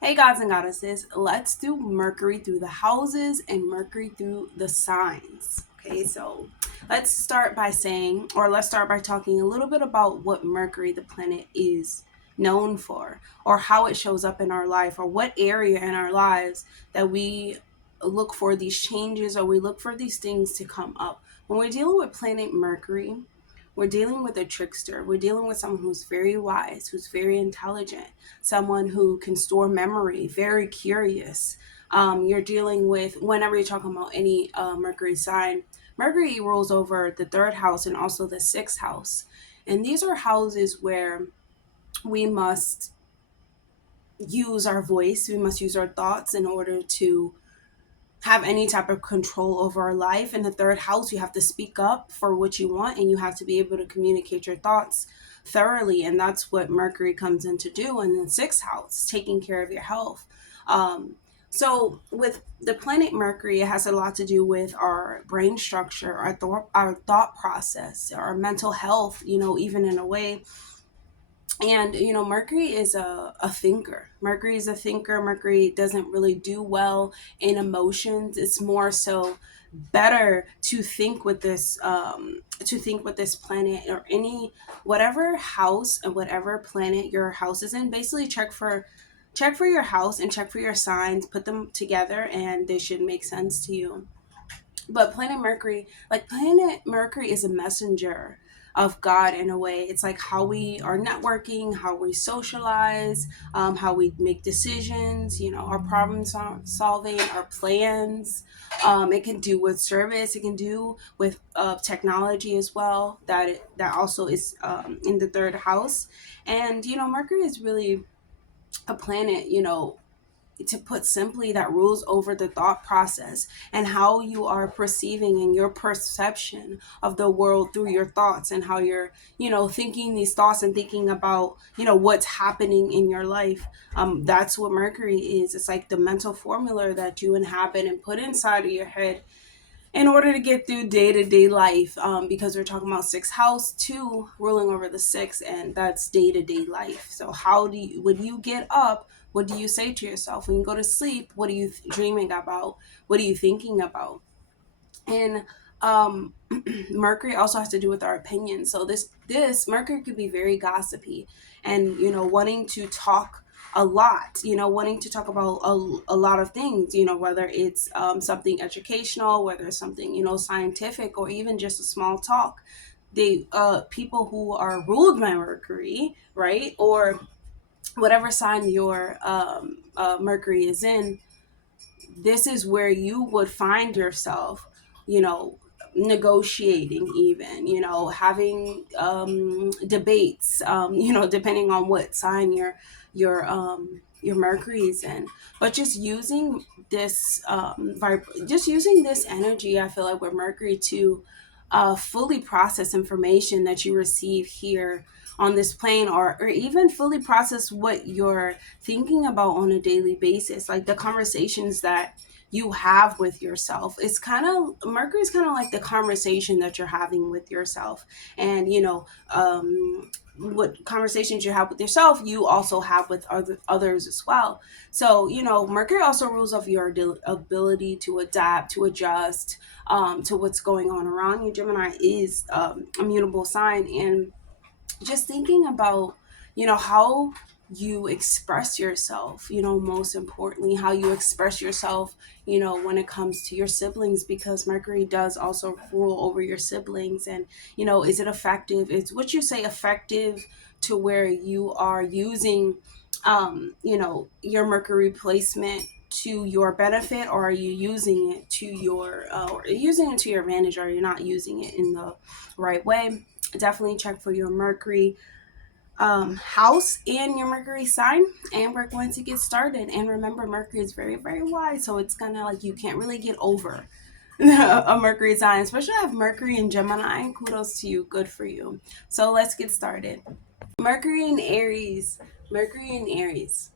Hey gods and goddesses, let's do Mercury through the houses and Mercury through the signs. Okay, so let's start by talking a little bit about what Mercury, the planet, is known for, or how it shows up in our life, or what area in our lives that we look for these changes or we look for these things to come up. When we're dealing with planet Mercury, we're dealing with a trickster. We're dealing with someone who's very wise, who's very intelligent, someone who can store memory, very curious. You're dealing with, whenever you're talking about any Mercury sign, Mercury rules over the third house and also the sixth house. And these are houses where we must use our voice, we must use our thoughts in order to have any type of control over our life. In the third house, you have to speak up for what you want and you have to be able to communicate your thoughts thoroughly. And that's what Mercury comes in to do. And then sixth house, taking care of your health. So with the planet Mercury, it has a lot to do with our brain structure, our thought process, our mental health, even in a way. And Mercury is a thinker. Mercury is a thinker. Mercury doesn't really do well in emotions. It's more so better to think with this planet, or any whatever house and whatever planet your house is in. Basically check for your house and check for your signs, put them together, and they should make sense to you. But planet Mercury is a messenger of God in a way. It's like how we are networking, how we socialize, how we make decisions, our problem solving, our plans. It can do with service. It can do with technology as well. That also is in the third house. And Mercury is really a planet, to put simply, that rules over the thought process and how you are perceiving and your perception of the world through your thoughts, and how you're thinking these thoughts and thinking about what's happening in your life. That's what Mercury is. It's like the mental formula that you inhabit and put inside of your head in order to get through day-to-day life, because we're talking about sixth house two ruling over the sixth, and that's day-to-day life. So when you get up, what do you say to yourself? When you go to sleep, what are you dreaming about? What are you thinking about? And Mercury also has to do with our opinions. So this Mercury could be very gossipy, and wanting to talk a lot, wanting to talk about a lot of things, whether it's something educational, whether it's something scientific, or even just a small talk. They People who are ruled by Mercury, right, or whatever sign your Mercury is in, this is where you would find yourself, you know, negotiating, even, having debates, depending on what sign your Mercury is in. But just using this energy, I feel like, with Mercury to fully process information that you receive here on this plane, or even fully process what you're thinking about on a daily basis, like the conversations that you have with yourself. It's kind of Mercury's kind of like the conversation that you're having with yourself. And what conversations you have with yourself, you also have with others as well. So Mercury also rules of your ability to adapt, to adjust, to what's going on around you. Gemini is a mutable sign. And just thinking about how you express yourself, most importantly, how you express yourself, when it comes to your siblings, because Mercury does also rule over your siblings. And is it effective? Is what you say effective to where you are using your Mercury placement to your benefit, or are you using it to your advantage, or are you not using it in the right way? Definitely check for your Mercury house and your Mercury sign, and we're going to get started. And remember, Mercury is very, very wide, so it's gonna, like, you can't really get over a Mercury sign, especially have Mercury in Gemini. Kudos to you, good for you. So let's get started. Mercury in Aries. Mercury in Aries.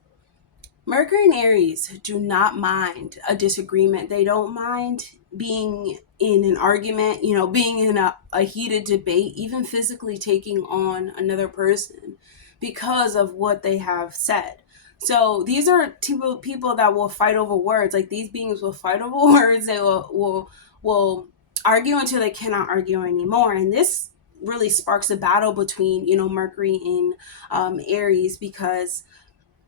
Mercury and Aries do not mind a disagreement. They don't mind being in an argument, being in a heated debate, even physically taking on another person because of what they have said. So these are people that will fight over words. Like these beings will fight over words. They will argue until they cannot argue anymore. And this really sparks a battle between, Mercury and Aries, because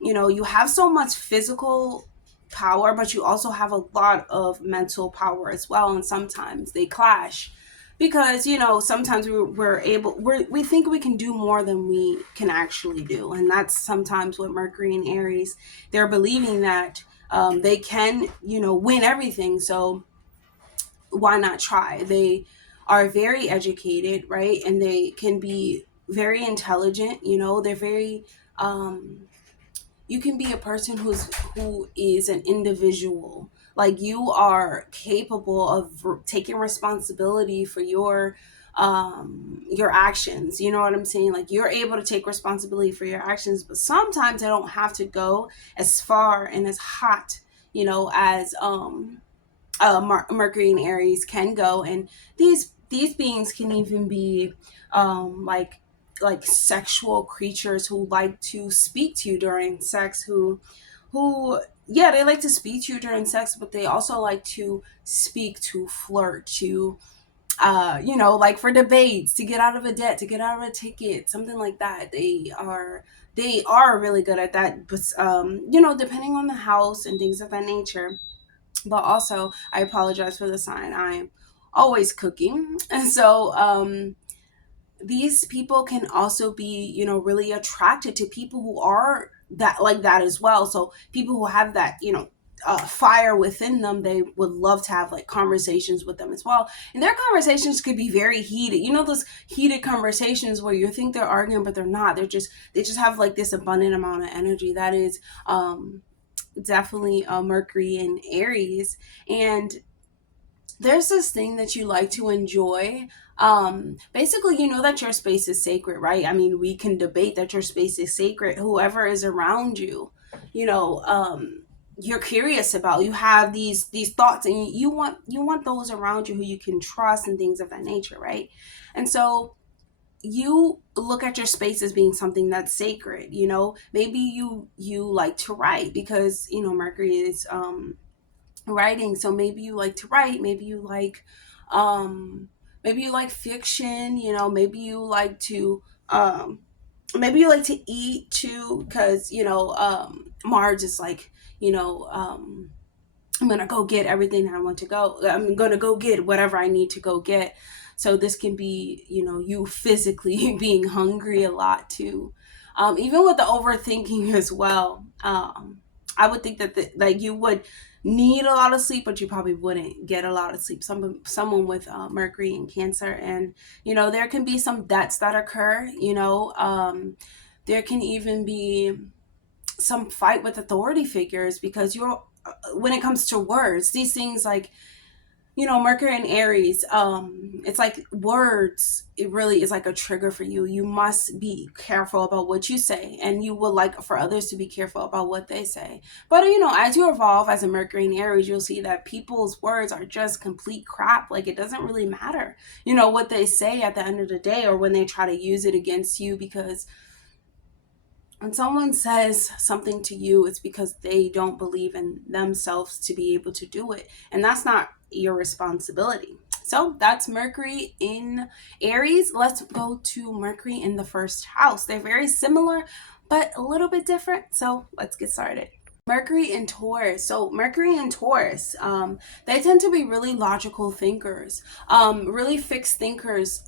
you have so much physical power, but you also have a lot of mental power as well. And sometimes they clash because, sometimes we think we can do more than we can actually do. And that's sometimes what Mercury and Aries, they're believing that they can, win everything. So why not try? They are very educated, right? And they can be very intelligent, they're very, you can be a person who is an individual. Like you are capable of taking responsibility for your actions. You know what I'm saying? Like you're able to take responsibility for your actions, but sometimes they don't have to go as far and as hot, as Mercury and Aries can go. And these beings can even be like sexual creatures who like to speak to you during sex, who yeah, they like to speak to you during sex, but they also like to speak, to flirt, to like for debates, to get out of a debt, to get out of a ticket, something like that. They are really good at that, but depending on the house and things of that nature. But also, I apologize for the sign. I'm always cooking. And so these people can also be, really attracted to people who are that like that as well. So people who have that, fire within them, they would love to have like conversations with them as well. And their conversations could be very heated. Those heated conversations where you think they're arguing, but they're not. They just have like this abundant amount of energy. That is definitely Mercury and Aries. And there's this thing that you like to enjoy. Basically, you know that your space is sacred, right? I mean, we can debate that your space is sacred. Whoever is around you, you know, you're curious about. You have these thoughts, and you want those around you who you can trust and things of that nature, right? And so you look at your space as being something that's sacred. Maybe you like to write because Mercury is writing. So maybe you like to write, um maybe you like fiction, maybe you like to um maybe you like to eat too, because Mars is like, I'm gonna go get everything that I want to go. I'm gonna go get whatever I need to go get. So this can be, you physically being hungry a lot too. Even with the overthinking as well. I would think that like you would need a lot of sleep, but you probably wouldn't get a lot of sleep. Someone with Mercury and Cancer, and there can be some debts that occur. There can even be some fight with authority figures because when it comes to words, these things like Mercury and Aries, it's like words, it really is like a trigger for you. You must be careful about what you say, and you would like for others to be careful about what they say. But as you evolve as a Mercury and Aries, you'll see that people's words are just complete crap. Like it doesn't really matter what they say at the end of the day, or when they try to use it against you, because when someone says something to you, it's because they don't believe in themselves to be able to do it. And that's not your responsibility. So that's Mercury in Aries. Let's go to Mercury in the first house. They're very similar, but a little bit different. So let's get started. Mercury in Taurus. So Mercury in Taurus, they tend to be really logical thinkers, really fixed thinkers.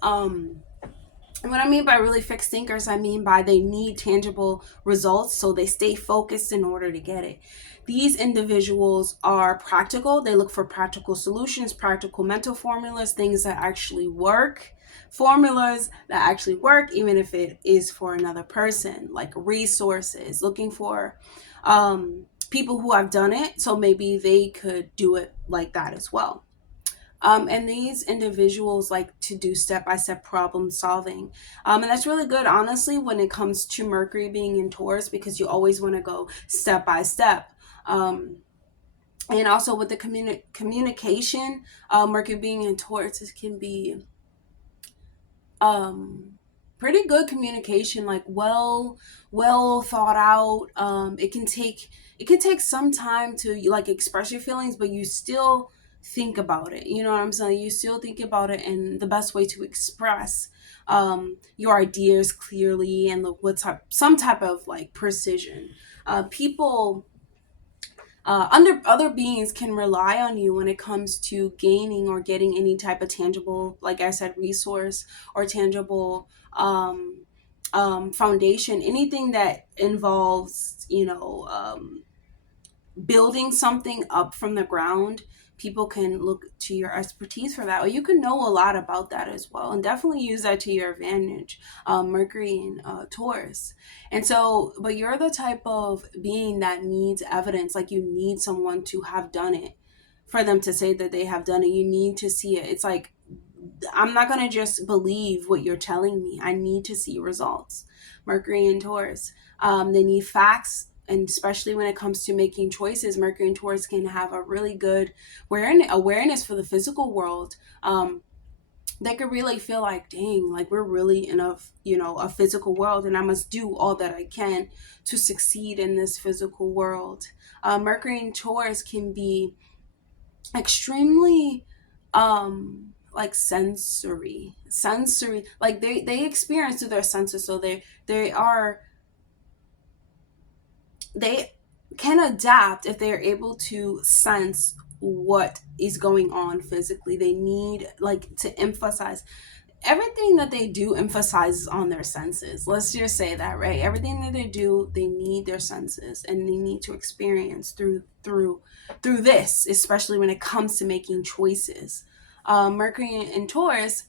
What I mean by really fixed thinkers, I mean by they need tangible results, so they stay focused in order to get it. These individuals are practical. They look for practical solutions, practical mental formulas, things that actually work, formulas that actually work, even if it is for another person, like resources, looking for people who have done it, so maybe they could do it like that as well. And these individuals like to do step-by-step problem solving. And that's really good, honestly, when it comes to Mercury being in Taurus, because you always want to go step by step. And also with the communication, Mercury being in Taurus, it can be pretty good communication, like well thought out. It can take some time to like express your feelings, but you still think about it. You know what I'm saying? You still think about it, and the best way to express your ideas clearly and with some type of like precision. People under other beings can rely on you when it comes to gaining or getting any type of tangible, like I said, resource or tangible foundation. Anything that involves, building something up from the ground, people can look to your expertise for that, or you can know a lot about that as well, and definitely use that to your advantage. Mercury and Taurus. And so, but you're the type of being that needs evidence, like you need someone to have done it for them to say that they have done it. You need to see it. It's like, I'm not going to just believe what you're telling me. I need to see results. Mercury and Taurus. They need facts, and especially when it comes to making choices, Mercury and Taurus can have a really good awareness for the physical world. They could really feel like, dang, like we're really in a physical world, and I must do all that I can to succeed in this physical world. Mercury and Taurus can be extremely like sensory, like they experience through their senses, so they can adapt if they're able to sense what is going on physically. They need like to emphasize everything that they do, emphasizes on their senses. Let's just say that, right? Everything that they do, they need their senses, and they need to experience through this, especially when it comes to making choices. Mercury and Taurus,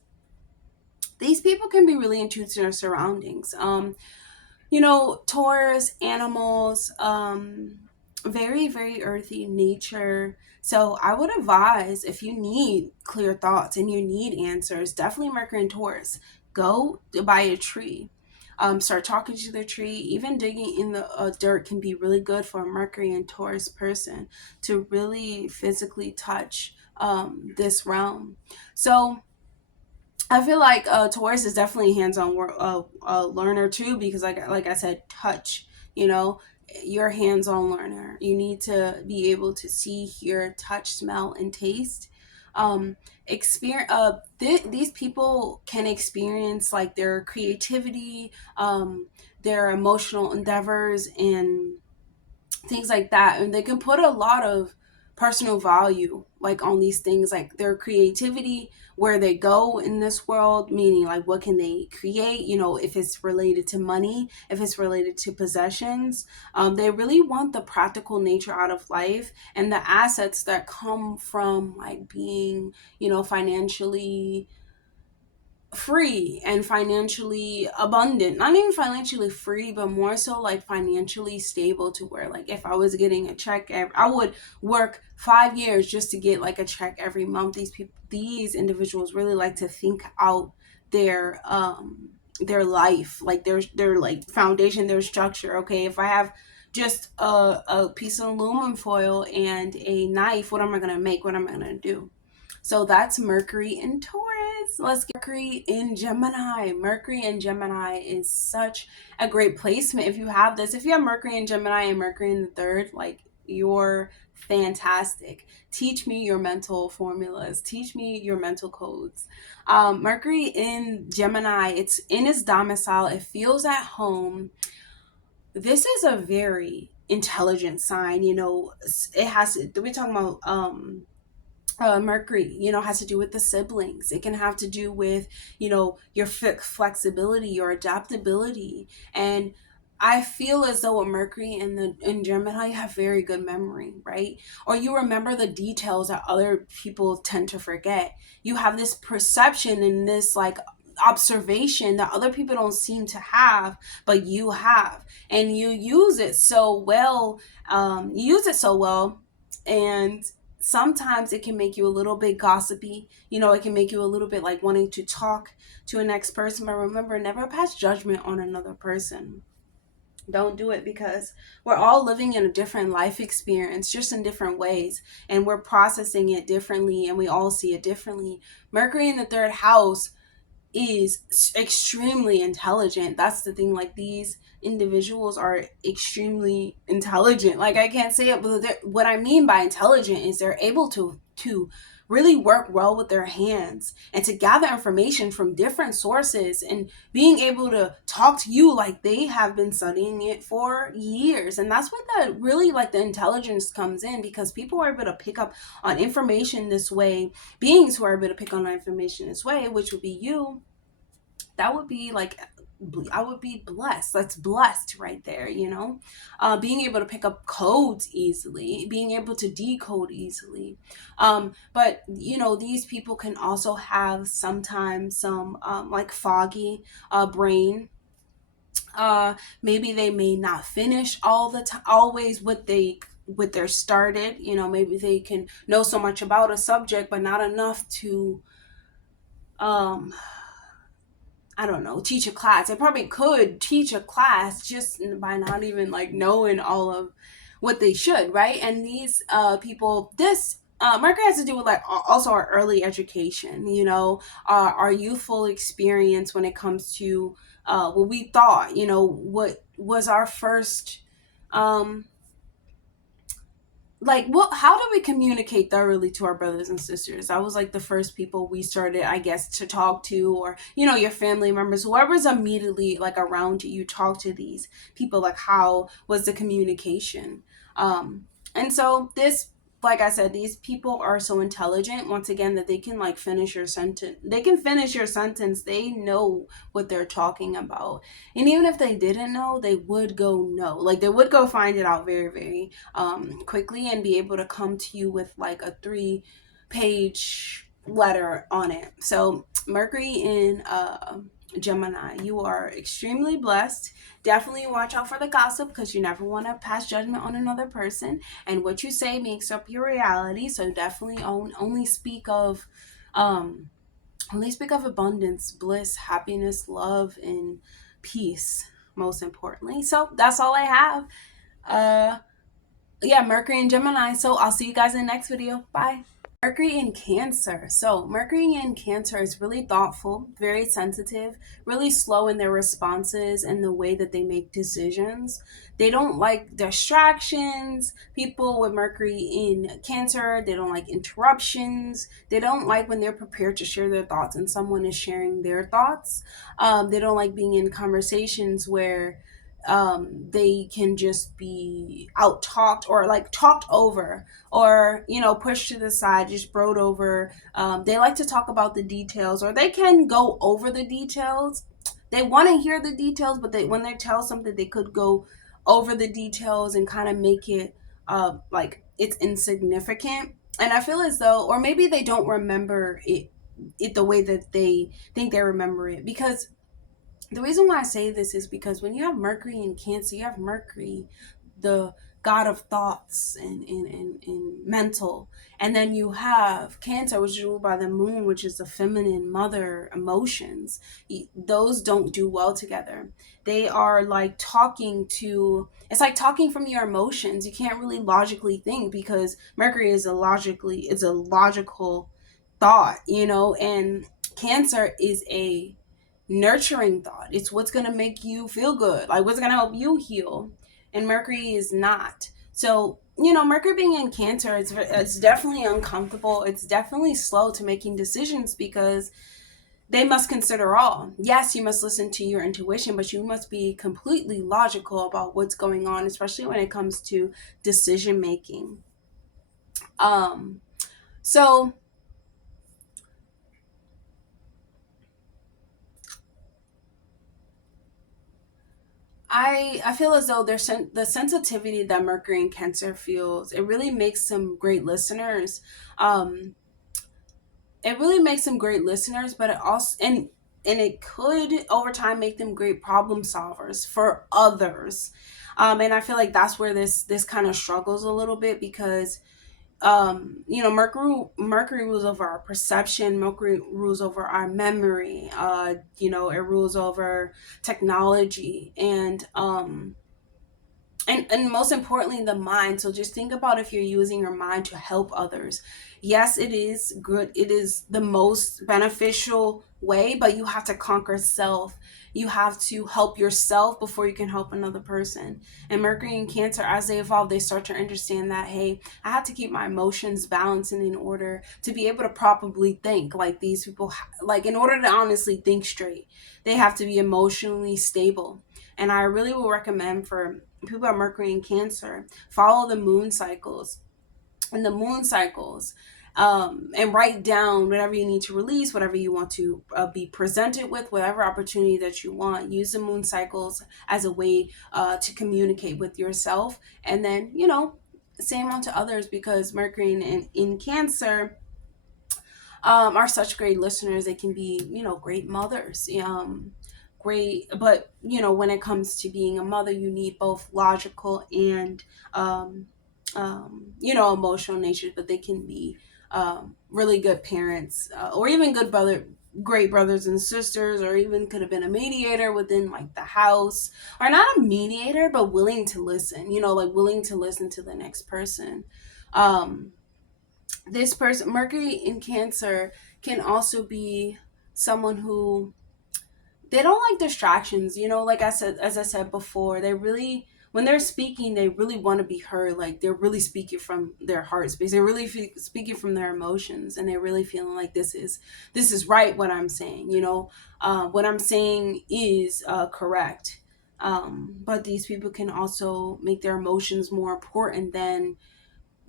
these people can be really in tune to their surroundings. Taurus, animals, very, very earthy nature. So I would advise, if you need clear thoughts and you need answers, definitely Mercury and Taurus. Go by a tree. Start talking to the tree. Even digging in the dirt can be really good for a Mercury and Taurus person to really physically touch this realm. So I feel like Taurus is definitely a hands-on learner too, because like I said, touch. You know, you're a hands-on learner. You need to be able to see, hear, touch, smell, and taste. Experience. These people can experience like their creativity, their emotional endeavors, and things like that, and they can put a lot of personal value like on these things, like their creativity, where they go in this world, meaning like what can they create, if it's related to money, if it's related to possessions. They really want the practical nature out of life and the assets that come from like being financially free and financially abundant. Not even financially free, but more so like financially stable, to where like if I was getting a check I would work 5 years just to get like a check every month. These individuals really like to think out their life, like their like foundation, their structure. Okay, if I have just a piece of aluminum foil and a knife, what am I going to make? What am I going to do? So that's Mercury in Taurus. Let's get Mercury in Gemini. Mercury in Gemini is such a great placement. If you have this, if you have Mercury in Gemini and Mercury in the third, like, you're fantastic. Teach me your mental formulas. Teach me your mental codes. Mercury in Gemini, it's in its domicile. It feels at home. This is a very intelligent sign. It has, we're talking about Mercury, has to do with the siblings. It can have to do with, your flexibility, your adaptability. And I feel as though a Mercury in Gemini, you have very good memory, right? Or you remember the details that other people tend to forget. You have this perception and this like observation that other people don't seem to have, but you have, and you use it so well. And sometimes it can make you a little bit gossipy. It can make you a little bit like wanting to talk to a next person. But remember, never pass judgment on another person. Don't do it, because we're all living in a different life experience, just in different ways, and we're processing it differently, and we all see it differently. Mercury in the third house, is extremely intelligent. That's the thing. Like, these individuals are extremely intelligent. Like, I can't say it, but what I mean by intelligent is they're able to really work well with their hands and to gather information from different sources and being able to talk to you like they have been studying it for years. And that's where the really, like, the intelligence comes in, because people are able to pick up on information this way. Beings who are able to pick on information this way, which would be you, that would be like, I would be blessed. That's blessed right there, you know? Being able to pick up codes easily, being able to decode easily. But, you know, these people can also have sometimes some like foggy brain. Maybe they may not finish all the time, always what they're started. You know, maybe they can know so much about a subject, but not enough to um I don't know, teach a class. They probably could teach a class just by not even like knowing all of what they should, right? And these people, this Mercury has to do with like also our early education, you know, our youthful experience when it comes to what we thought, you know, what was our first like, what, how do we communicate thoroughly to our brothers and sisters? That was like the first people we started, I guess, to talk to, or, you know, your family members, whoever's immediately like around you, you talk to these people. Like, how was the communication? And so this, like I said, these people are so intelligent, once again, that they can like finish your sentence. They can finish your sentence. They know what they're talking about. And even if they didn't know, they would go know. Like, they would go find it out very, very quickly, and be able to come to you with like a 3-page letter on it. So Mercury in Gemini, you are extremely blessed. Definitely watch out for the gossip, because you never want to pass judgment on another person, and what you say makes up your reality. So definitely only speak of abundance, bliss, happiness, love, and peace, most importantly. So that's all I have. Yeah, Mercury and Gemini. So I'll see you guys in the next video. Bye. Mercury in Cancer. So Mercury in Cancer is really thoughtful, very sensitive, really slow in their responses and the way that they make decisions. They don't like distractions. People with Mercury in Cancer, they don't like interruptions. They don't like when they're prepared to share their thoughts and someone is sharing their thoughts. They don't like being in conversations where they can just be out talked or like talked over, or, you know, pushed to the side, just broed over. They like to talk about the details, or they can go over the details. They want to hear the details, but when they tell something, they could go over the details and kind of make it like it's insignificant. And I feel as though, or maybe they don't remember it the way that they think they remember it, because the reason why I say this is because when you have Mercury in Cancer, you have Mercury, the god of thoughts and mental. And then you have Cancer, which is ruled by the moon, which is the feminine mother emotions. Those don't do well together. They are like it's like talking from your emotions. You can't really logically think, because Mercury is it's a logical thought, you know, and Cancer is a nurturing thought. It's what's going to make you feel good, like what's going to help you heal. And Mercury is not. So, you know, Mercury being in Cancer, it's definitely uncomfortable. It's definitely slow to making decisions, because they must consider all. Yes, you must listen to your intuition, but you must be completely logical about what's going on, especially when it comes to decision making. So I feel as though the sensitivity that Mercury in Cancer feels, it really makes them great listeners. Um, it really makes them great listeners, but it also, and it could over time make them great problem solvers for others. And I feel like that's where this kind of struggles a little bit, because you know, Mercury rules over our perception. Mercury rules over our memory. You know, it rules over technology, and most importantly, the mind. So just think about if you're using your mind to help others. Yes, it is good. It is the most beneficial way, but you have to conquer self. You have to help yourself before you can help another person. And Mercury and Cancer, as they evolve, they start to understand that, hey, I have to keep my emotions balanced and in order to be able to properly think. Like these people, like in order to honestly think straight, they have to be emotionally stable. And I really will recommend for people that are Mercury and Cancer, follow the moon cycles. And the moon cycles, and write down whatever you need to release, whatever you want to be presented with, whatever opportunity that you want. Use the moon cycles as a way to communicate with yourself, and then, same on to others, because Mercury in Cancer are such great listeners. They can be, great mothers. Great, but when it comes to being a mother, you need both logical and emotional nature, but they can be really good parents, or even great brothers and sisters, or even could have been a mediator within like the house, or not a mediator, but willing to listen, like willing to listen to the next person. Um, this person, Mercury in Cancer, can also be someone who, they don't like distractions, like as I said before, they really, when they're speaking, they really want to be heard. Like they're really speaking from their heart space, they're really speaking from their emotions, and they're really feeling like this is right, what I'm saying, what I'm saying is correct. But these people can also make their emotions more important than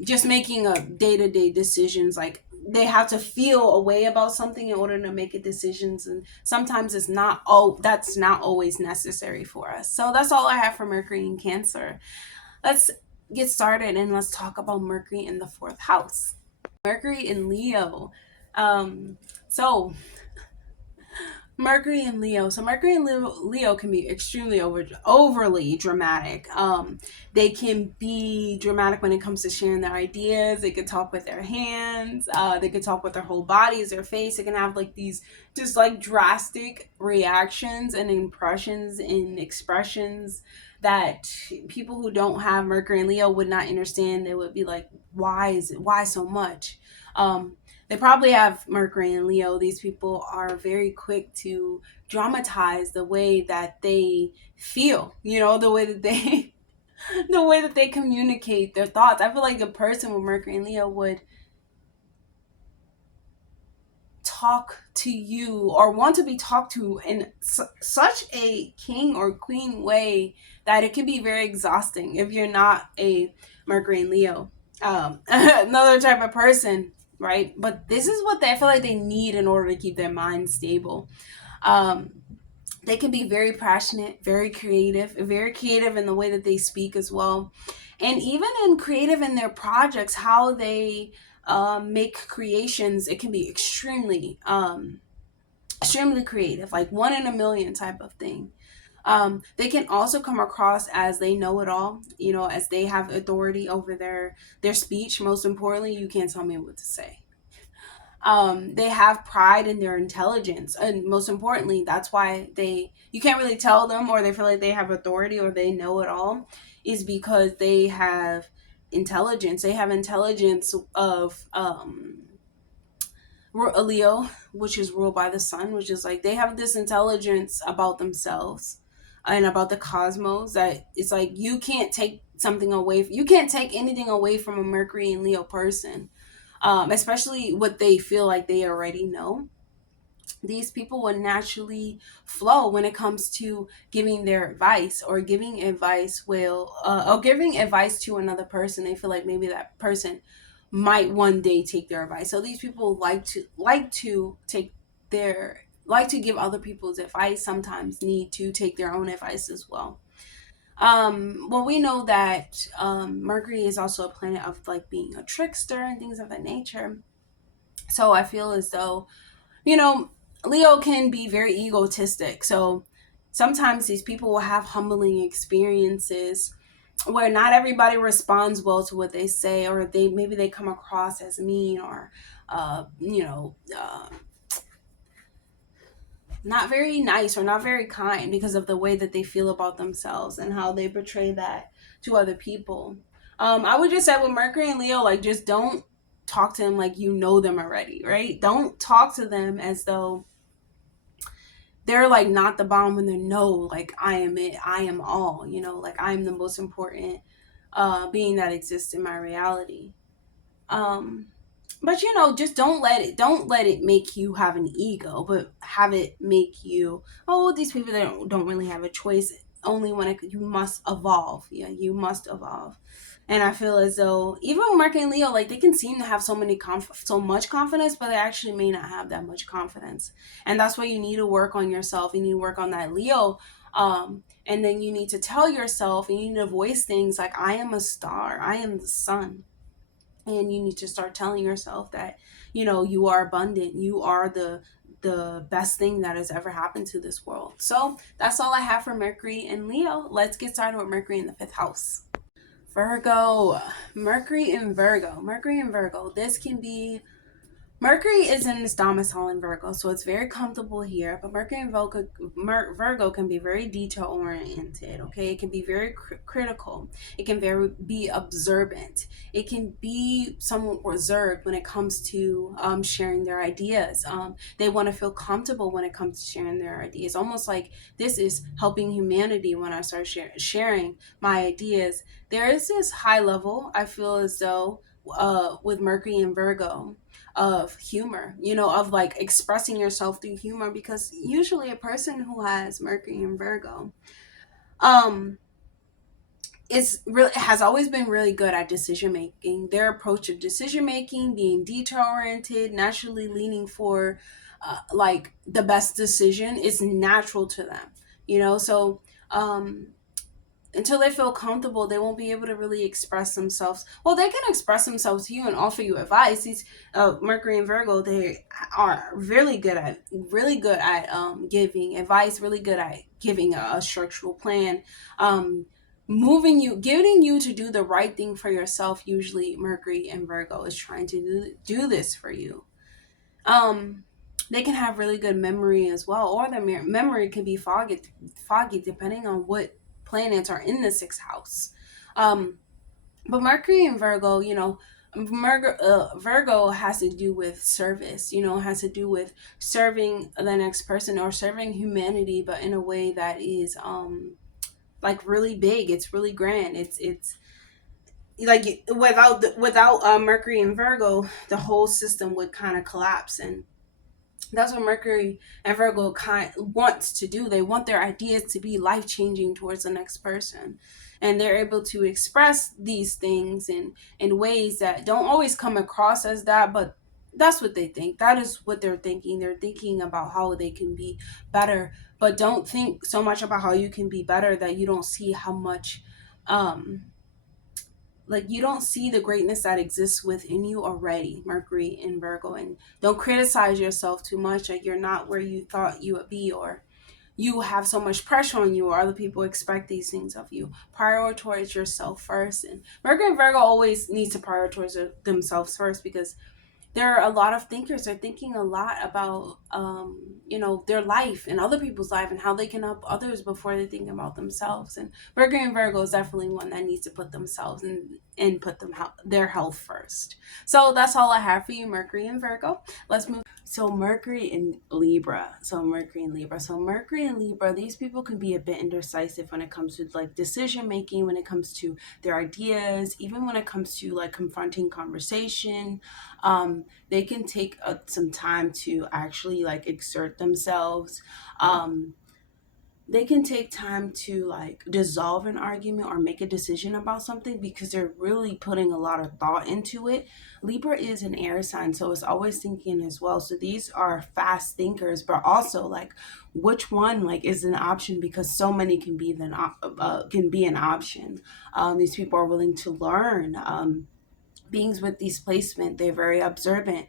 just making a day-to-day decisions. Like they have to feel a way about something in order to make a decisions, and sometimes that's not always necessary for us. So that's all I have for Mercury in Cancer. Let's get started and let's talk about Mercury in the fourth house. Mercury in Leo. So Mercury and Leo. So Mercury and Leo can be extremely overly dramatic. They can be dramatic when it comes to sharing their ideas. They can talk with their hands. They can talk with their whole bodies, their face. They can have like these just like drastic reactions and impressions and expressions that people who don't have Mercury and Leo would not understand. They would be like, why so much? They probably have Mercury and Leo. These people are very quick to dramatize the way that they feel, the way that they the way that they communicate their thoughts. I feel like a person with Mercury and Leo would talk to you or want to be talked to in such a king or queen way that it can be very exhausting if you're not a Mercury and Leo. Another type of person, right? But this is what I feel like they need in order to keep their mind stable. Um, they can be very passionate, very creative in the way that they speak as well. And even in creative in their projects, how they make creations, it can be extremely creative, like one in a million type of thing. They can also come across as they know it all, as they have authority over their speech. Most importantly, you can't tell me what to say. They have pride in their intelligence, and most importantly, that's why you can't really tell them, or they feel like they have authority or they know it all, is because they have intelligence. They have intelligence of a Leo, which is ruled by the sun, which is like they have this intelligence about themselves and about the cosmos that it's like you can't take you can't take anything away from a Mercury and Leo person, especially what they feel like they already know. These people will naturally flow when it comes to giving their advice, or giving advice or giving advice to another person. They feel like maybe that person might one day take their advice. So these people like to give other people's advice, sometimes need to take their own advice as well. Well, we know that Mercury is also a planet of like being a trickster and things of that nature. So I feel as though, you know, Leo can be very egotistic. So sometimes these people will have humbling experiences where not everybody responds well to what they say, or maybe they come across as mean, or not very nice or not very kind, because of the way that they feel about themselves and how they portray that to other people. I would just say with Mercury and Leo, like, just don't talk to them like you know them already, right? Don't talk to them as though they're like not the bomb when they're no, like I am it, I am all, you know, like I am the most important being that exists in my reality. Um, but you know, just don't let it make you have an ego, but have it make you, oh, these people don't really have a choice. Only when you must evolve. Yeah, you must evolve. And I feel as though even with Mercury and Leo, like they can seem to have so much confidence, but they actually may not have that much confidence. And that's why you need to work on yourself. You need to work on that Leo. And then you need to tell yourself, and you need to voice things like, I am a star, I am the sun. And you need to start telling yourself that, you know, you are abundant, you are the best thing that has ever happened to this world. So that's all I have for Mercury and Leo. Let's get started with Mercury in the 5th house. Virgo. Mercury and Virgo, this can be, Mercury is in its domicile in Virgo, so it's very comfortable here. But Mercury and Virgo can be very detail oriented. Okay, it can be very critical. It can be observant. It can be somewhat reserved when it comes to sharing their ideas. They want to feel comfortable when it comes to sharing their ideas. Almost like this is helping humanity when I start sharing my ideas. There is this high level, I feel as though, with Mercury and Virgo, of humor, you know, of like expressing yourself through humor, because usually a person who has Mercury and Virgo um is really, has always been really good at decision making. Their approach of decision making, being detail oriented, naturally leaning for like the best decision, is natural to them, you know. So until they feel comfortable, they won't be able to really express themselves. Well, they can express themselves to you and offer you advice. These Mercury and Virgo, they are really good at giving advice, really good at giving a structural plan, um, getting you to do the right thing for yourself. Usually, Mercury and Virgo is trying to do this for you. Um, they can have really good memory as well, or their memory can be foggy depending on what planets are in the 6th house. Um, but Mercury and Virgo, you know, Virgo has to do with service, you know, has to do with serving the next person or serving humanity, but in a way that is like really big. It's really grand. It's like without Mercury and Virgo, the whole system would kind of collapse. And that's what Mercury and Virgo kind wants to do. They want their ideas to be life changing towards the next person, and they're able to express these things in ways that don't always come across as that, but that's what they think. That is what they're thinking. They're thinking about how they can be better, but don't think so much about how you can be better that you don't see how much um like you don't see the greatness that exists within you already, Mercury in Virgo. And don't criticize yourself too much, like you're not where you thought you would be, or you have so much pressure on you, or other people expect these things of you. Prioritize yourself first. And Mercury and Virgo always needs to prioritize themselves first, because there are a lot of thinkers. They're thinking a lot about you know, their life and other people's life and how they can help others before they think about themselves. And Mercury and Virgo is definitely one that needs to put themselves and put their health first. So that's all I have for you, Mercury and Virgo. Let's move. So Mercury and Libra. So Mercury and Libra, these people can be a bit indecisive when it comes to like decision making, when it comes to their ideas, even when it comes to like confronting conversation. They can take some time to actually like exert themselves. Um, they can take time to like dissolve an argument or make a decision about something because they're really putting a lot of thought into it. Libra is an air sign, so it's always thinking as well. So these are fast thinkers, but also like which one like is an option, because so many can be an option. These people are willing to learn. Beings with these placement, they're very observant.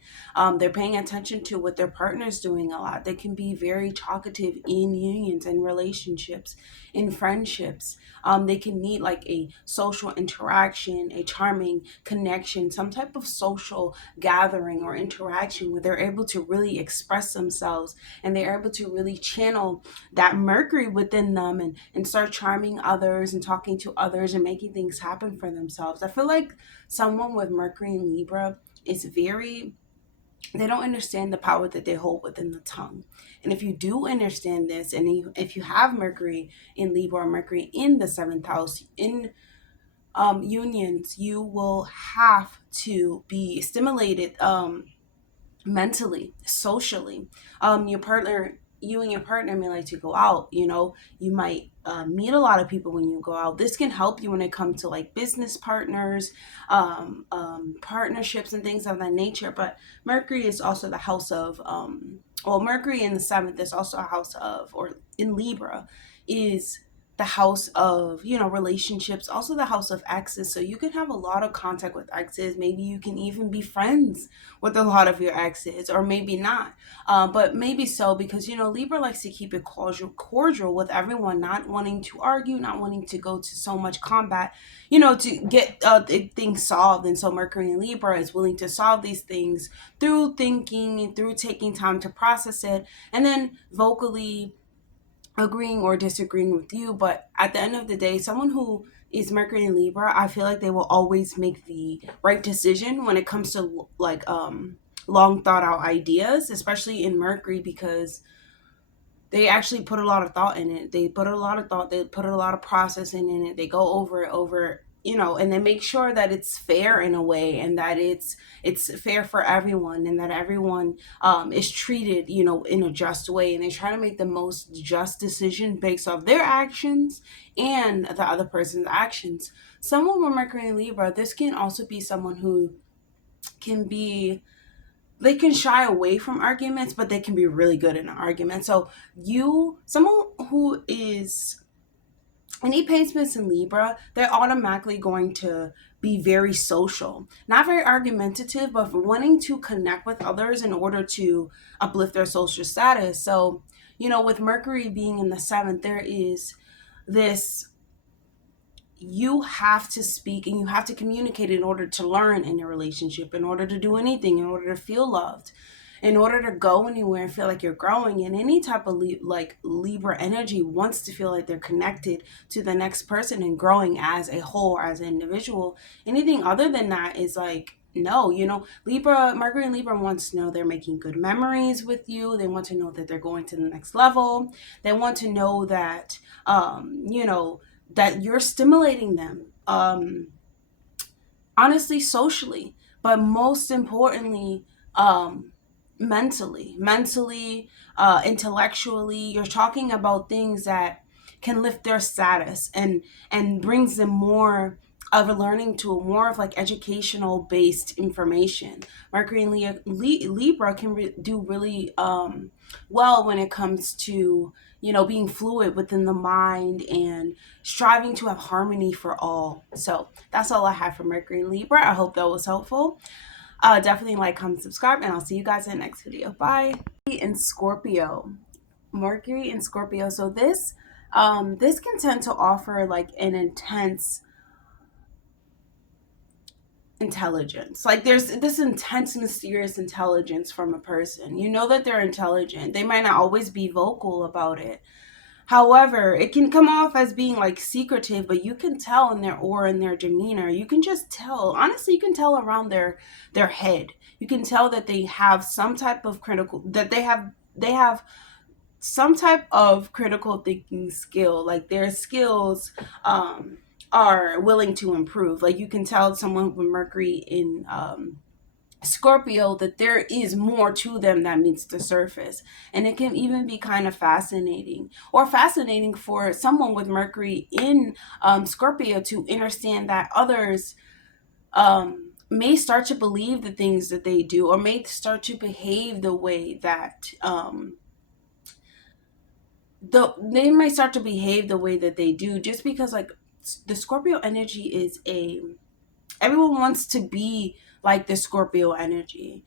They're paying attention to what their partner's doing a lot. They can be very talkative in unions and relationships, in friendships. They can need like a social interaction, a charming connection, some type of social gathering or interaction where they're able to really express themselves, and they're able to really channel that Mercury within them, and start charming others and talking to others and making things happen for themselves. I feel like someone with Mercury and Libra is very they don't understand the power that they hold within the tongue. And if you do understand this, and if you have Mercury in Libra or Mercury in the seventh house in unions, you will have to be stimulated mentally, socially. You and your partner may like to go out. You might meet a lot of people when you go out. This can help you when it comes to like business partners, partnerships and things of that nature. But Mercury is also the house of Mercury in the seventh is also a house of, or in Libra is the house of, relationships, also the house of exes. So you can have a lot of contact with exes. Maybe you can even be friends with a lot of your exes, or maybe not. But maybe so, because, Libra likes to keep it cordial with everyone, not wanting to argue, not wanting to go to so much combat, to get things solved. And so Mercury in Libra is willing to solve these things through thinking and through taking time to process it, and then vocally agreeing or disagreeing with you. But at the end of the day, someone who is Mercury in Libra, I feel like they will always make the right decision when it comes to like long thought out ideas, especially in Mercury, because they actually put a lot of thought in it. They put a lot of thought, they put a lot of processing in it. They go over, and they make sure that it's fair in a way, and that it's fair for everyone, and that everyone is treated, in a just way. And they try to make the most just decision based off their actions and the other person's actions. Someone with Mercury in Libra, this can also be someone who can be, they can shy away from arguments, but they can be really good in an argument. So someone who is any placements in Libra, they're automatically going to be very social, not very argumentative, but wanting to connect with others in order to uplift their social status. So, with Mercury being in the seventh, there is this, you have to speak and you have to communicate in order to learn in your relationship, in order to do anything, in order to feel loved, in order to go anywhere and feel like you're growing. And any type of Libra energy wants to feel like they're connected to the next person and growing as a whole, as an individual. Anything other than that is like, no. Mercury and Libra wants to know they're making good memories with you. They want to know that they're going to the next level. They want to know that, that you're stimulating them, honestly, socially, but most importantly, mentally, intellectually. You're talking about things that can lift their status and brings them more of a learning tool, more of like educational based information. Mercury and Libra can do really well when it comes to, being fluid within the mind and striving to have harmony for all. So that's all I have for Mercury and Libra. I hope that was helpful. Definitely like, comment, subscribe, and I'll see you guys in the next video. Bye. In Scorpio, Mercury in Scorpio. So this can tend to offer like an intense intelligence. Like there's this intense, mysterious intelligence from a person. You know that they're intelligent. They might not always be vocal about it. However, it can come off as being like secretive, but you can tell in their aura and their demeanor. You can just tell. Honestly, you can tell around their head. You can tell that they have some type of they have some type of critical thinking skill. Like their skills are willing to improve. Like you can tell someone with Mercury in Scorpio that there is more to them that meets the surface. And it can even be kind of fascinating for someone with Mercury in Scorpio to understand that others may start to believe the things that they do, or may start to behave the way that they might start to behave the way that they do, just because like the Scorpio energy is everyone wants to be like the Scorpio energy.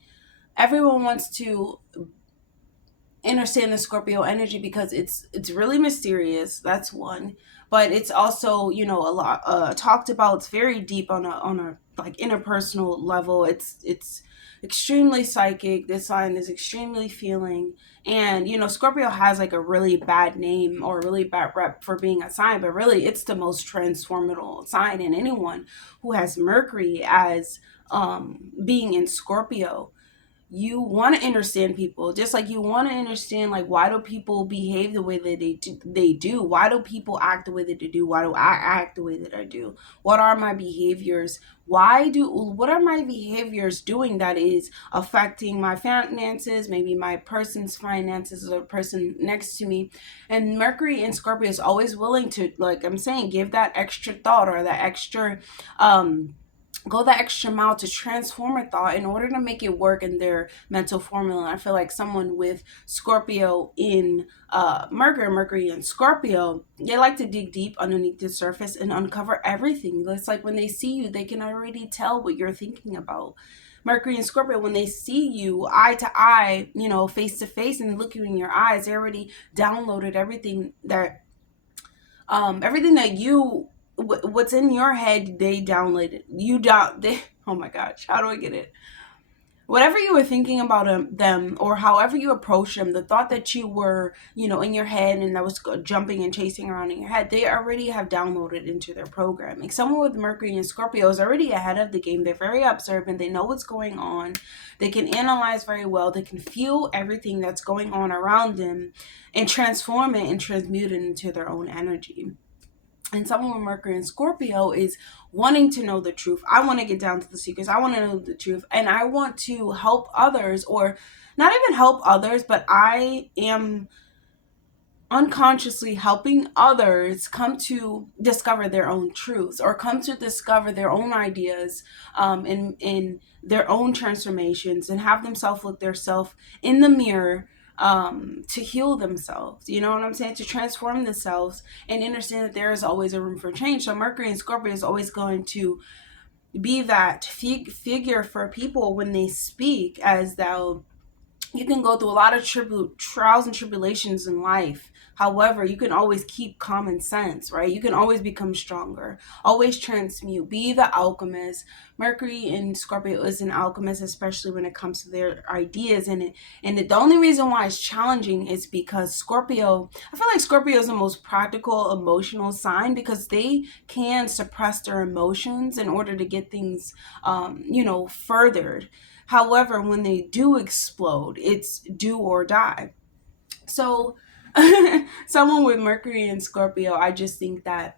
Everyone wants to understand the Scorpio energy because it's really mysterious. That's one, but it's also, a lot talked about. It's very deep on a like interpersonal level. It's extremely psychic. This sign is extremely feeling. And Scorpio has like a really bad name or a really bad rep for being a sign, but really it's the most transformational sign. And anyone who has Mercury as being in Scorpio, you want to understand people, just like you want to understand, like, why do people behave the way that they do? Why do people act the way that they do? Why do I act the way that I do? What are my behaviors? What are my behaviors doing that is affecting my finances, maybe my person's finances, or the person next to me? And Mercury in Scorpio is always willing to, like I'm saying, give that extra thought, or that extra go the extra mile to transform a thought in order to make it work in their mental formula. I feel like someone with Scorpio in Mercury in Scorpio, they like to dig deep underneath the surface and uncover everything. It's like when they see you, they can already tell what you're thinking about. Mercury and Scorpio, when they see you eye to eye, face to face, and look you in your eyes, they already downloaded everything that you, what's in your head, they downloaded. Oh my gosh, how do I get it? Whatever you were thinking about them, or however you approach them, the thought that you were, in your head and that was jumping and chasing around in your head, they already have downloaded into their programming. Someone with Mercury and Scorpio is already ahead of the game. They're very observant. They know what's going on. They can analyze very well. They can feel everything that's going on around them and transform it and transmute it into their own energy. And someone with Mercury and Scorpio is wanting to know the truth. I want to get down to the secrets. I want to know the truth. And I want to help others, or not even help others, but I am unconsciously helping others come to discover their own truths, or come to discover their own ideas, in their own transformations, and have themselves look their self in the mirror, to heal themselves, you know what I'm saying, to transform themselves, and understand that there is always a room for change. So Mercury and Scorpio is always going to be that figure for people when they speak, as though you can go through a lot of trials and tribulations in life. However, you can always keep common sense, right? You can always become stronger, always transmute, be the alchemist. Mercury in Scorpio is an alchemist, especially when it comes to their ideas. And the only reason why it's challenging is because Scorpio, I feel like Scorpio is the most practical, emotional sign, because they can suppress their emotions in order to get things, furthered. However, when they do explode, it's do or die. So someone with Mercury and Scorpio, I just think that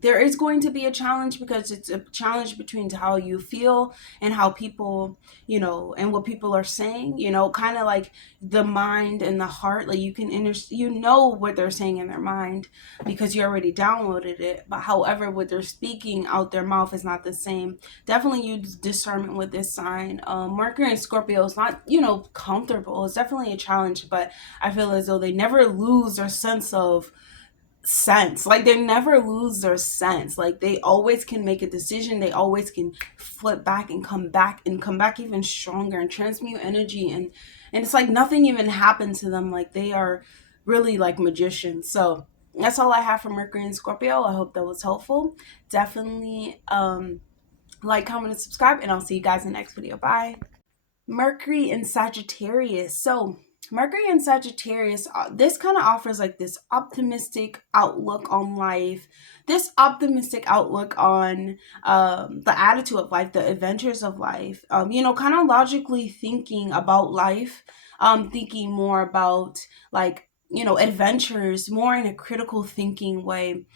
there is going to be a challenge, because it's a challenge between how you feel and how people, and what people are saying, kind of like the mind and the heart. Like, you can what they're saying in their mind, because you already downloaded it. But however, what they're speaking out their mouth is not the same. Definitely use discernment with this sign. Mercury and Scorpio is not, comfortable. It's definitely a challenge, but I feel as though they never lose their sense. Like, they never lose their sense. Like, they always can make a decision. They always can flip back and come back even stronger, and transmute energy, and it's like nothing even happened to them. Like, they are really like magicians. So that's all I have for Mercury and Scorpio. I hope that was helpful. Definitely like, comment, and subscribe, and I'll see you guys in the next video. Bye. Mercury in Sagittarius. So Mercury in Sagittarius, this kind of offers like this optimistic outlook on life, this optimistic outlook on the attitude of life, the adventures of life, kind of logically thinking about life, thinking more about, like, adventures, more in a critical thinking way,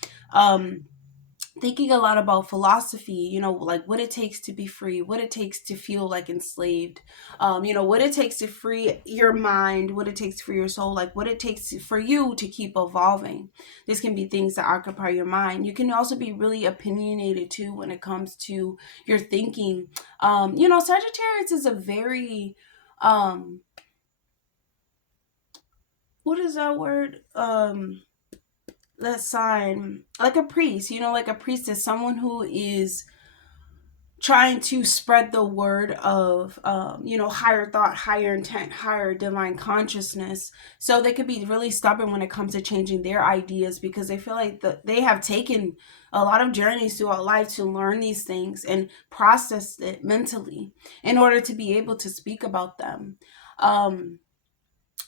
thinking a lot about philosophy, like what it takes to be free, what it takes to feel like enslaved, what it takes to free your mind, what it takes for your soul, like what it takes for you to keep evolving. This can be things that occupy your mind. You can also be really opinionated too when it comes to your thinking. Sagittarius is a very, what is that word? That sign, like a priest, like a priestess, someone who is trying to spread the word of, higher thought, higher intent, higher divine consciousness. So they could be really stubborn when it comes to changing their ideas, because they feel like they have taken a lot of journeys throughout life to learn these things and process it mentally in order to be able to speak about them.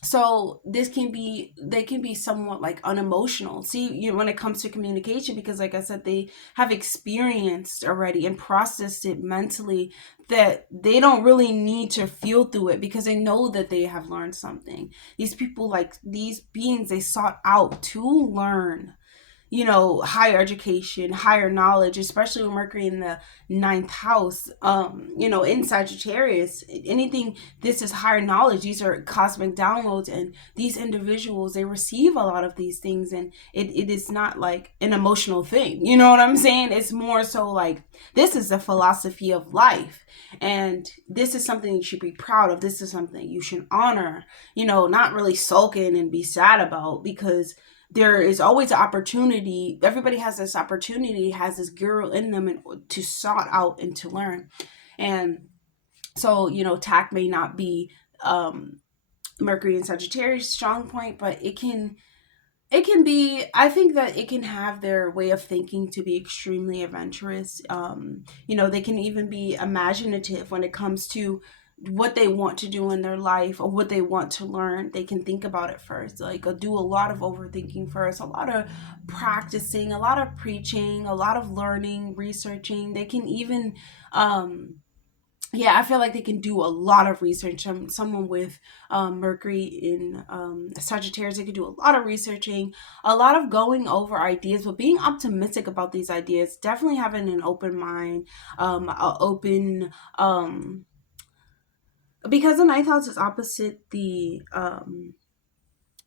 So they can be somewhat like unemotional. See, when it comes to communication, because like I said, they have experienced already and processed it mentally, that they don't really need to feel through it because they know that they have learned something. These people, like these beings, they sought out to learn, higher education, higher knowledge, especially with Mercury in the ninth house, in Sagittarius. Anything, this is higher knowledge. These are cosmic downloads, and these individuals, they receive a lot of these things, and it is not like an emotional thing. You know what I'm saying? It's more so like, this is the philosophy of life. And this is something you should be proud of. This is something you should honor, not really sulking and be sad about, because there is always an opportunity. Everybody has this opportunity, has this girl in them, and to sought out and to learn. And so, tact may not be Mercury and Sagittarius strong point, but it can be. I think that it can have their way of thinking to be extremely adventurous. They can even be imaginative when it comes to what they want to do in their life or what they want to learn. They can think about it first, like do a lot of overthinking first, a lot of practicing, a lot of preaching, a lot of learning, researching. They can even I feel like they can do a lot of research. Someone with Mercury in Sagittarius, they can do a lot of researching, a lot of going over ideas, but being optimistic about these ideas, definitely having an open mind, because the ninth house is opposite the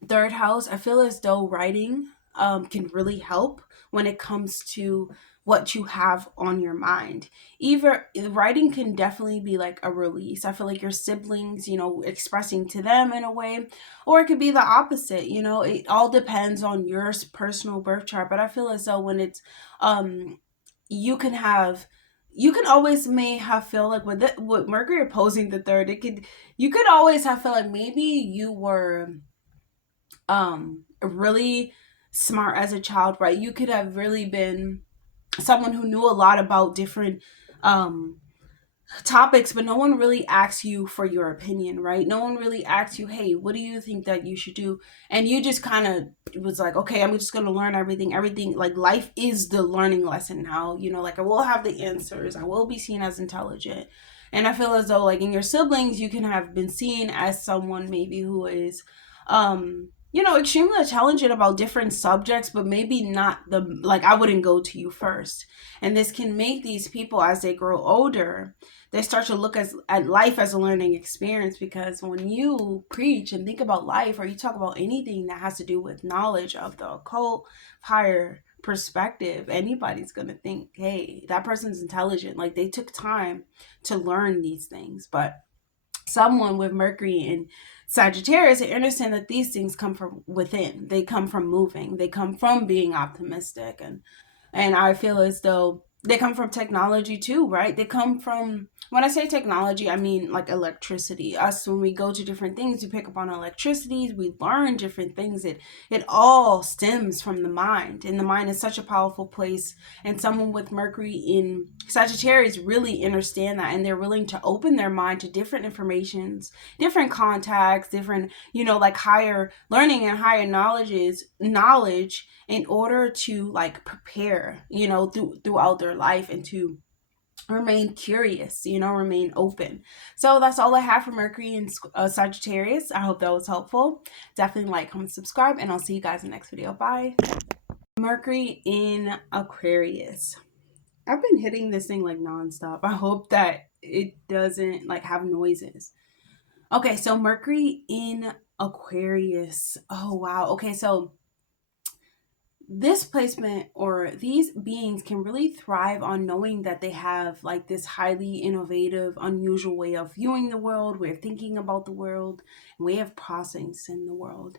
third house. I feel as though writing can really help when it comes to what you have on your mind. Either writing can definitely be like a release. I feel like your siblings, expressing to them in a way, or it could be the opposite. It all depends on your personal birth chart. But I feel as though when it's you can have you can always may have feel like with Mercury opposing the third, you could always have feel like maybe you were really smart as a child, right? You could have really been someone who knew a lot about different topics, but no one really asks you for your opinion, right? No one really asks you, hey, what do you think that you should do? And you just kind of was like, okay, I'm just going to learn everything. Like, life is the learning lesson now, like I will have the answers, I will be seen as intelligent. And I feel as though, like, in your siblings, you can have been seen as someone maybe who is extremely intelligent about different subjects, but maybe not like, I wouldn't go to you first. And this can make these people, as they grow older, they start to look at life as a learning experience, because when you preach and think about life, or you talk about anything that has to do with knowledge of the occult, higher perspective, anybody's going to think, hey, that person's intelligent. Like, they took time to learn these things. But someone with Mercury in Sagittarius, they understand that these things come from within. They come from moving. They come from being optimistic. And I feel as though they come from technology too, right? They come from, when I say technology, I mean like electricity. Us, when we go to different things, we pick up on electricities, we learn different things. It all stems from the mind. And the mind is such a powerful place. And someone with Mercury in Sagittarius really understand that, and they're willing to open their mind to different informations, different contacts, different, like higher learning and higher knowledge in order to like prepare, throughout their life, and to remain curious, remain open. So that's all I have for Mercury and Sagittarius. I hope that was helpful. Definitely like, comment, subscribe, and I'll see you guys in the next video. Bye. Mercury in Aquarius. I've been hitting this thing like nonstop. I hope that it doesn't like have noises. Okay, so Mercury in Aquarius. Oh, wow. Okay, so this placement, or these beings, can really thrive on knowing that they have like this highly innovative, unusual way of viewing the world, way of thinking about the world, way of processing the world.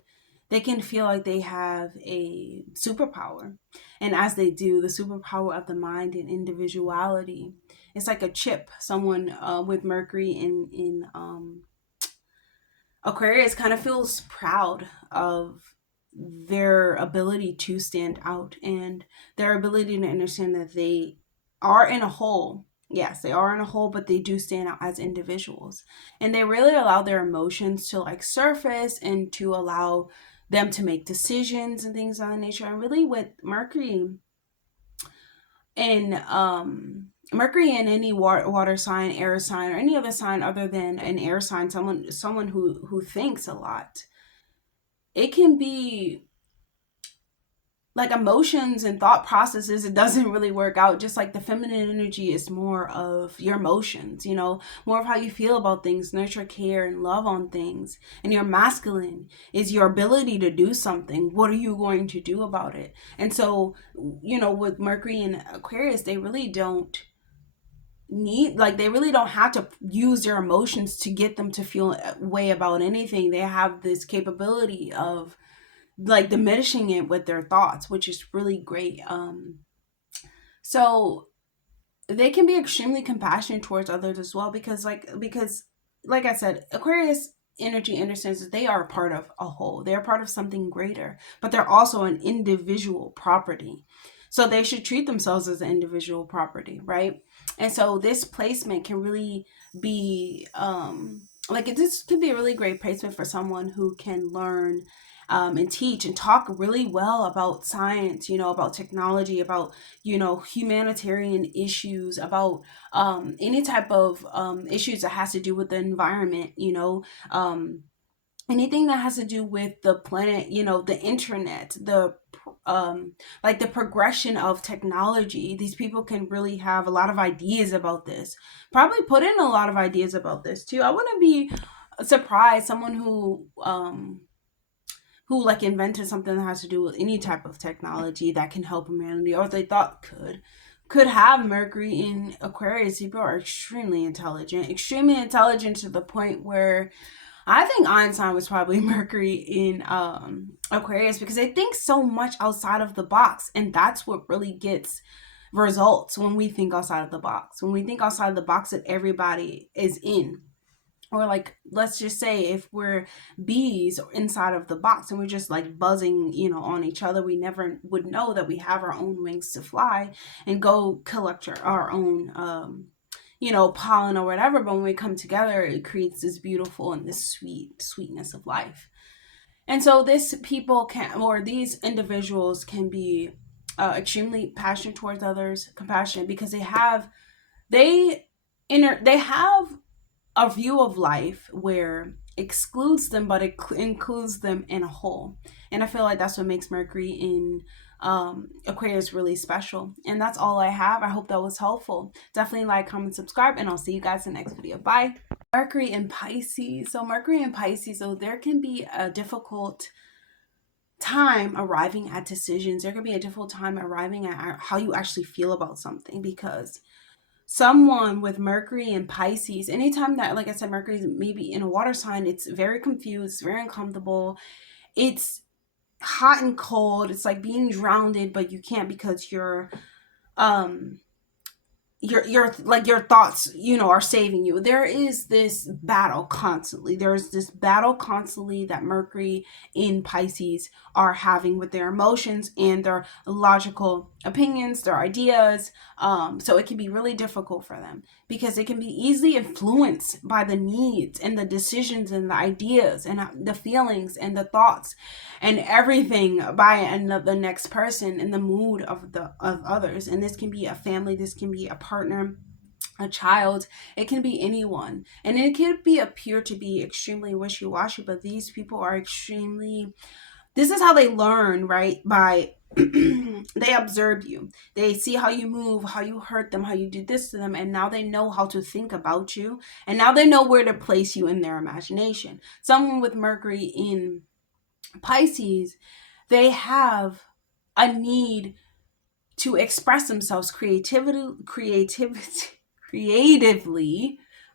They can feel like they have a superpower. And as they do, the superpower of the mind and individuality, it's like a chip. Someone with Mercury in Aquarius kind of feels proud of their ability to stand out, and their ability to understand that they are in a whole, Yes, they are in a whole, but they do stand out as individuals. And they really allow their emotions to like surface and to allow them to make decisions and things of that nature. And really with in Mercury in any water sign, air sign, or any other sign other than an air sign, someone who thinks a lot, it can be like emotions and thought processes. It doesn't really work out. Just like the feminine energy is more of your emotions, you know, more of how you feel about things, nurture, care, and love on things. And your masculine is your ability to do something. What are you going to do about it? And so, you know, with Mercury and Aquarius, they really don't they really don't have to use their emotions to get them to feel a way about anything. They have this capability of like diminishing it with their thoughts, which is really great. So they can be extremely compassionate towards others as well, because like I said, Aquarius energy understands that they are a part of a whole. They're part of something greater, but they're also an individual property. So they should treat themselves as an individual property, right? And so this placement can really be this could be a really great placement for someone who can learn and teach and talk really well about science, you know, about technology, about, you know, humanitarian issues, about any type of issues that has to do with the environment, you know, anything that has to do with the planet, you know, the internet, the like the progression of technology. These people can really have a lot of ideas about this, probably put in a lot of ideas about this too. I wouldn't be surprised someone who like invented something that has to do with any type of technology that can help humanity, or they thought could have Mercury in Aquarius. People are extremely intelligent to the point where I think Einstein was probably Mercury in Aquarius, because they think so much outside of the box, and that's what really gets results when we think outside of the box. When we think outside of the box that everybody is in, or like let's just say if we're bees inside of the box and we're just like buzzing, you know, on each other, we never would know that we have our own wings to fly and go collect our own you know, pollen or whatever. But when we come together, it creates this beautiful and this sweetness of life. And so these individuals can be extremely passionate towards others, compassionate, because they they have a view of life where excludes them, but it includes them in a whole. And I feel like that's what makes Mercury in Aquarius really special. And that's all I have. I hope that was helpful. Definitely like, comment, subscribe, and I'll see you guys in the next video. Bye. Mercury in Pisces. So Mercury in Pisces, so there can be a difficult time arriving at decisions. There can be a difficult time arriving at how you actually feel about something, because someone with Mercury and Pisces, anytime that, like I said, Mercury is maybe in a water sign, it's very confused, it's very uncomfortable, it's hot and cold, it's like being drowned, but you can't, because your like your thoughts, you know, are saving you. There's this battle constantly that Mercury in Pisces are having with their emotions and their logical opinions, their ideas. So it can be really difficult for them, because they can be easily influenced by the needs and the decisions and the ideas and the feelings and the thoughts and everything by the next person and the mood of others. And this can be a family, this can be a partner, a child, it can be anyone. And it could appear to be extremely wishy-washy, but these people are this is how they learn, right? By they observe you, they see how you move, how you hurt them, how you do this to them, and now they know how to think about you, and now they know where to place you in their imagination. Someone with Mercury in Pisces, they have a need to express themselves creatively,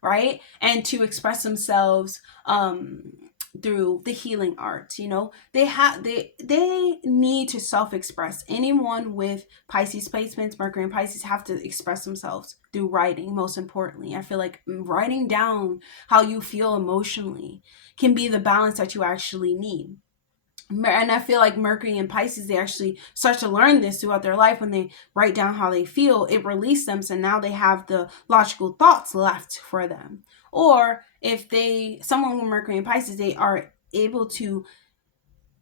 right? And to express themselves through the healing arts. You know, they need to self-express. Anyone with Pisces placements, Mercury and Pisces, have to express themselves through writing. Most importantly, I feel like writing down how you feel emotionally can be the balance that you actually need. And I feel like Mercury and Pisces, they actually start to learn this throughout their life. When they write down how they feel, it releases them. So now they have the logical thoughts left for them. Or if someone with Mercury and Pisces, they are able to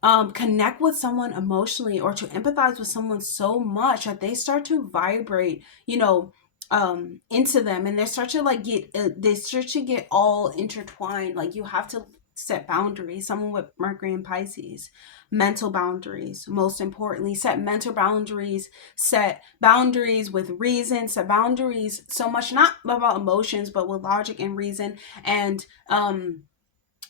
connect with someone emotionally or to empathize with someone so much that they start to vibrate, into them, and they start to get all intertwined. Like, you have to set boundaries. Someone with Mercury and Pisces, mental boundaries, most importantly, set mental boundaries, set boundaries with reason, set boundaries so much not about emotions but with logic and reason. And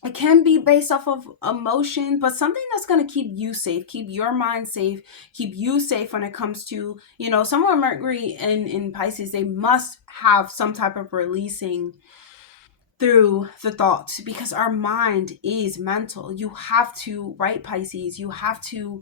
it can be based off of emotion, but something that's going to keep you safe, keep your mind safe, keep you safe when it comes to, someone Mercury in Pisces, they must have some type of releasing through the thoughts, because our mind is mental. You have to write, Pisces. You have to,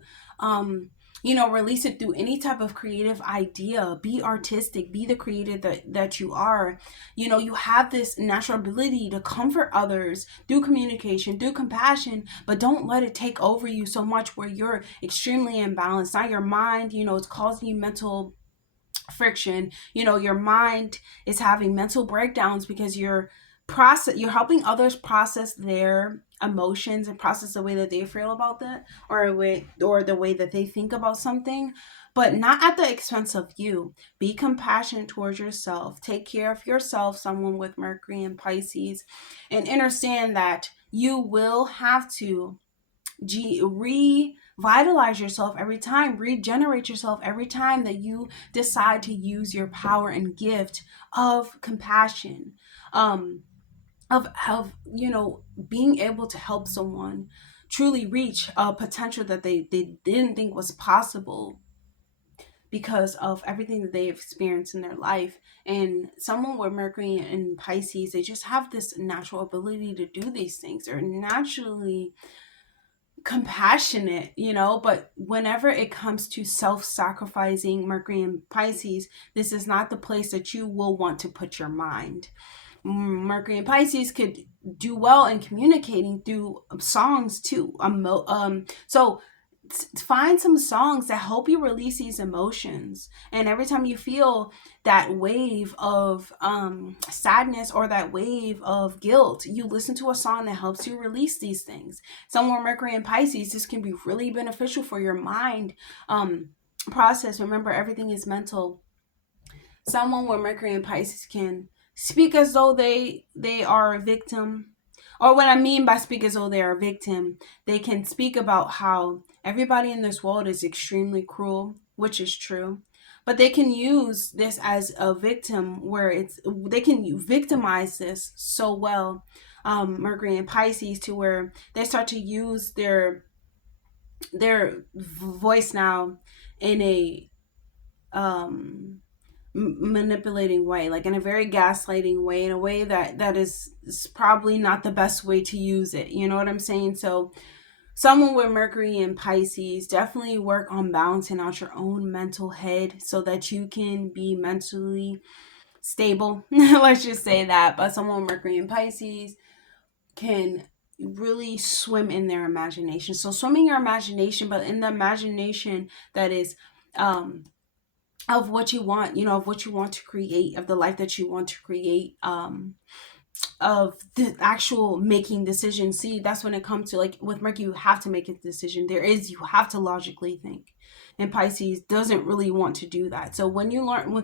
release it through any type of creative idea. Be artistic, be the creator that you are. You have this natural ability to comfort others through communication, through compassion, but don't let it take over you so much where you're extremely imbalanced. Now your mind, it's causing you mental friction. Your mind is having mental breakdowns because you're helping others process their emotions and process the way that they feel about that, or the way that they think about something, but not at the expense of you. Be compassionate towards yourself, take care of yourself, someone with Mercury and Pisces, and understand that you will have to revitalize yourself every time, regenerate yourself every time that you decide to use your power and gift of compassion, of being able to help someone truly reach a potential that they didn't think was possible because of everything that they've experienced in their life. And someone with Mercury and Pisces, they just have this natural ability to do these things. They're naturally compassionate, but whenever it comes to self-sacrificing, Mercury and Pisces, this is not the place that you will want to put your mind. Mercury and Pisces could do well in communicating through songs too. So find some songs that help you release these emotions, and every time you feel that wave of sadness or that wave of guilt, you listen to a song that helps you release these things. Someone Mercury and Pisces, this can be really beneficial for your mind process. Remember, everything is mental. Someone with Mercury and Pisces can speak as though they are a victim. Or what I mean by speak as though they are a victim, they can speak about how everybody in this world is extremely cruel, which is true. But they can use this as a victim, where they can victimize this so well, Mercury and Pisces, to where they start to use their voice now in a manipulating way, like in a very gaslighting way, in a way that is probably not the best way to use it. You know what I'm saying? So someone with Mercury and Pisces, definitely work on balancing out your own mental head so that you can be mentally stable. Let's just say that. But someone with Mercury and Pisces can really swim in their imagination. So swimming your imagination, but in the imagination that is of what you want, of what you want to create, of the life that you want to create, of the actual making decisions. See, that's when it comes to, like, with Mercury, you have to make a decision. You have to logically think. And Pisces doesn't really want to do that. So when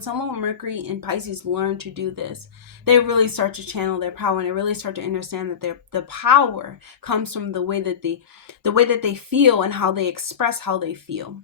someone with Mercury and Pisces learn to do this, they really start to channel their power, and they really start to understand that the power comes from the way that they feel and how they express how they feel.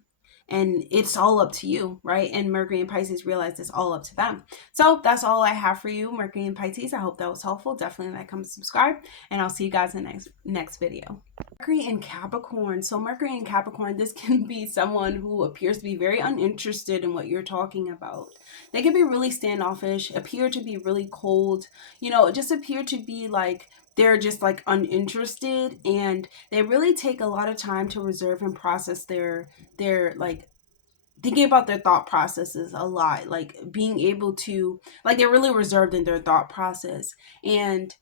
And it's all up to you, right? And Mercury and Pisces realize it's all up to them. So that's all I have for you, Mercury and Pisces. I hope that was helpful. Definitely like, comment, subscribe, and I'll see you guys in the next video. Mercury and Capricorn. So Mercury and Capricorn, this can be someone who appears to be very uninterested in what you're talking about. They can be really standoffish, appear to be really cold, just appear to be like they're just like uninterested, and they really take a lot of time to reserve and process their like thinking about their thought processes a lot, like being able to, like, they're really reserved in their thought process. And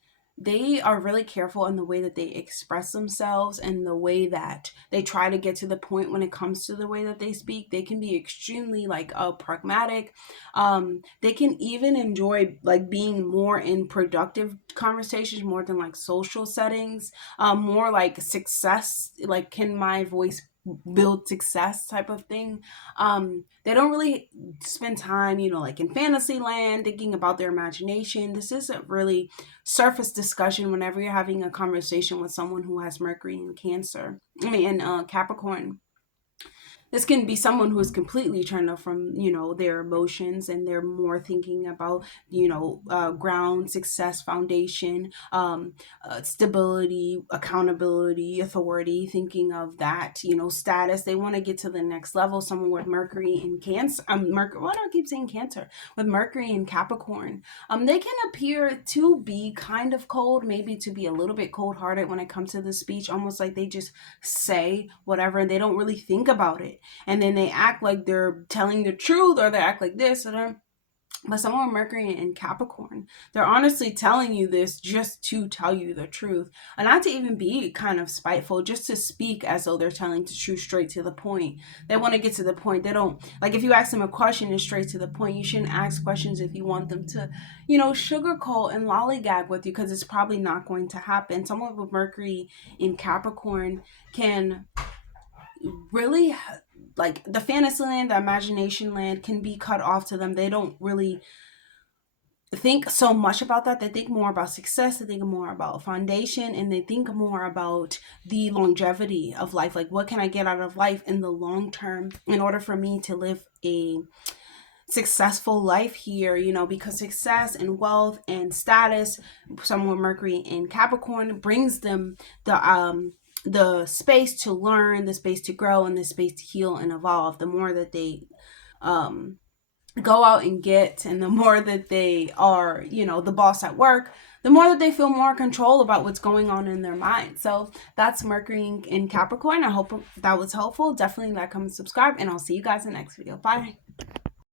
they are really careful in the way that they express themselves and the way that they try to get to the point when it comes to the way that they speak. They can be extremely like pragmatic. They can even enjoy like being more in productive conversations more than like social settings, more like success, like can my voice build success type of thing. They don't really spend time, you know, like in fantasy land thinking about their imagination. This isn't really surface discussion whenever you're having a conversation with someone who has Mercury in Cancer. I mean, in Capricorn. This can be someone who is completely turned off from, you know, their emotions, and they're more thinking about, you know, ground, success, foundation, stability, accountability, authority, thinking of that, you know, status. They want to get to the next level. Someone with Mercury in Cancer, Mercury, why do I keep saying Cancer? With Mercury in Capricorn, they can appear to be kind of cold, maybe to be a little bit cold hearted when it comes to the speech, almost like they just say whatever and they don't really think about it, and then they act like they're telling the truth, or they act like this, but someone with Mercury in Capricorn, they're honestly telling you this just to tell you the truth, and not to even be kind of spiteful, just to speak as though they're telling the truth, straight to the point. They want to get to the point. They don't like, if you ask them a question, it's straight to the point. You shouldn't ask questions if you want them to, you know, sugarcoat and lollygag with you, because it's probably not going to happen. Someone with Mercury in Capricorn can really, like, the fantasy land, the imagination land can be cut off to them. They don't really think so much about that. They think more about success, they think more about foundation, and they think more about the longevity of life. Like, what can I get out of life in the long term in order for me to live a successful life here, you know, because success and wealth and status, someone with Mercury in Capricorn, brings them the space to learn, the space to grow, and the space to heal and evolve. The more that they um go out and get, and the more that they are, you know, the boss at work, the more that they feel more control about what's going on in their mind. So that's Mercury in Capricorn. I hope that was helpful. Definitely like, comment, subscribe, and I'll see you guys in the next video. Bye.